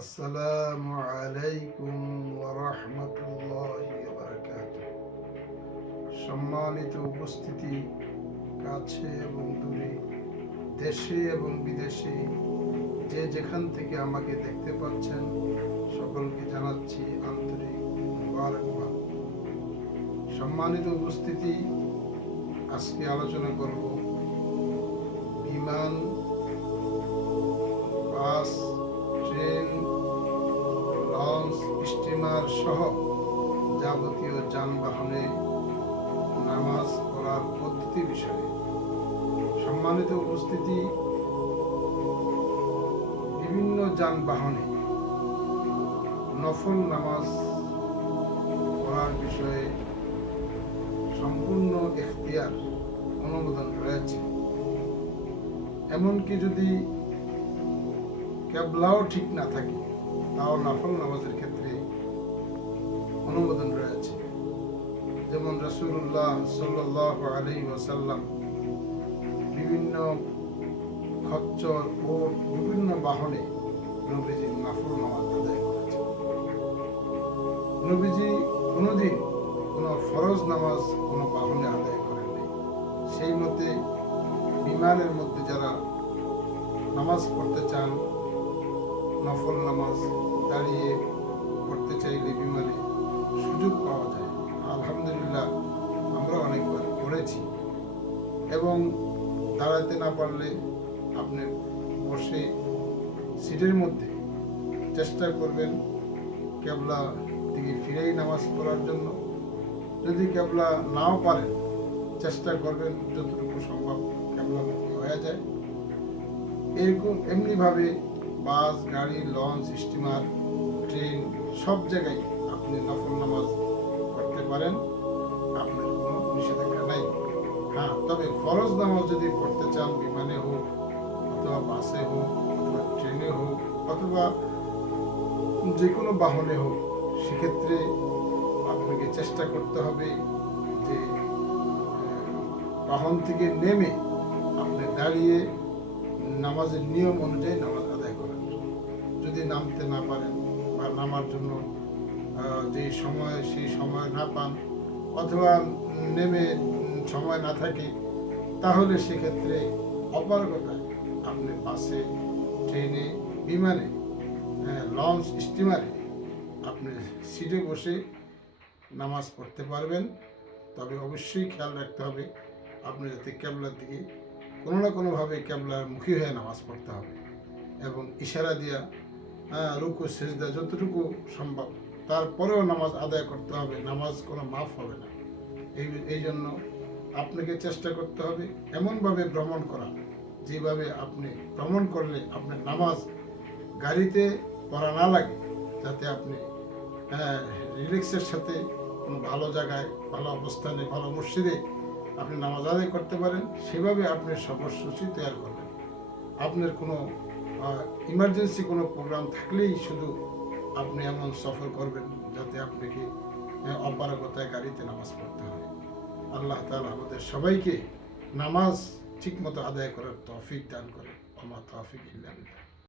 আসসালামু আলাইকুম ওয়া রাহমাতুল্লাহি ওয়া বারাকাতুহু। সম্মানিত উপস্থিতি, কাছে এবং দূরে, দেশে এবং বিদেশে যে যেখান থেকে আমাকে দেখতে পাচ্ছেন, সকলকে জানাচ্ছি আন্তরিক মুবারকবাদ। সম্মানিত উপস্থিতি, আজকে আলোচনা করব বিমান, বাস, ট্রেন, লঞ্চ, স্টিমার সহ যাবতীয় যানবাহনে নামাজ পড়ার পদ্ধতি বিষয়ে। সম্মানিত উপস্থিতি, বিভিন্ন যানবাহনে নফল নামাজ পড়ার বিষয়ে সম্পূর্ণ এখতিয়ার, অনুমোদন রয়েছে। এমনকি যদি কেবলাও ঠিক না থাকে, তাও নফল নামাজের ক্ষেত্রে অনুমোদন রয়েছে। যেমন রাসূলুল্লাহ সাল্লাল্লাহু আলাইহি ওয়াসাল্লাম বিভিন্ন খচ্চর ও বিভিন্ন বাহনে নবীজি নফল নামাজ আদায় করেছেন। নবীজি কোনোদিন কোনো ফরজ নামাজ কোনো বাহনে আদায় করেননি। সেই মতে বিমানের মধ্যে যারা নামাজ পড়তে চান, নফল নামাজ দাঁড়িয়ে পড়তে চাইলে বিমানে সুযোগ পাওয়া যায়। আলহামদুলিল্লাহ, আমরা অনেকবার পড়েছি। এবং দাঁড়াতে না পারলে আপনি বসে সিটের মধ্যে চেষ্টা করবেন কেবলা দিকে ফিরেই নামাজ পড়ার জন্য। যদি কেবলা নাও পারেন, চেষ্টা করবেন যতটুকু সম্ভব কেবলামুখী হয়ে যায়। এমনিভাবে বাস, গাড়ি, লঞ্চ, স্টিমার, ট্রেন সব জায়গায় আপনি নফল নামাজ পড়তে পারেন, আপনার কোনো নিষেধাজ্ঞা নাই। হ্যাঁ, তবে ফরজ নামাজ যদি পড়তে চান, বিমানে হোক অথবা বাসে হোক অথবা ট্রেনে হোক অথবা যে কোনো বাহনে হোক, সেক্ষেত্রে আপনাকে চেষ্টা করতে হবে যে বাহন থেকে নেমে আপনি দাঁড়িয়ে নামাজের নিয়ম অনুযায়ী নামাজ আদায় করেন। যদি নামতে না পারেন বা নামার জন্য যে সময় সেই সময় না পান অথবা নেমে সময় না থাকে, তাহলে সেক্ষেত্রে অপারগতায় আপনি বাসে, ট্রেনে, বিমানে, লঞ্চ, স্টিমারে আপনি সিটে বসে নামাজ পড়তে পারবেন। তবে অবশ্যই খেয়াল রাখতে হবে আপনি যাতে কেবলার দিকে কোনো না কোনোভাবে কেবলার মুখী হয়ে নামাজ পড়তে হবে এবং ইশারা দিয়া রুকু সিজদা যতটুকু সম্ভব তারপরেও নামাজ আদায় করতে হবে। নামাজ কোনো মাফ হবে না। এই জন্য আপনাকে চেষ্টা করতে হবে এমনভাবে ভ্রমণ করা, যেভাবে আপনি ভ্রমণ করলে আপনার নামাজ গাড়িতে পড়া না লাগে, যাতে আপনি রিল্যাক্সের সাথে কোনো ভালো জায়গায়, ভালো অবস্থানে, ভালো মসজিদে আপনি নামাজ আদায় করতে পারেন। সেভাবে আপনি সফরসূচি তৈরি করবেন। আপনার কোনো ইমার্জেন্সি কোনো প্রোগ্রাম থাকলেই শুধু আপনি এমন সফর করবেন যাতে আপনাকে অপারগতায় গাড়িতে নামাজ পড়তে হয়। আল্লাহ তাআলা আমাদের সবাইকে নামাজ ঠিকমতো আদায় করার তৌফিক দান করে। ওমা তৌফিক ইল্লা বিল্লাহ।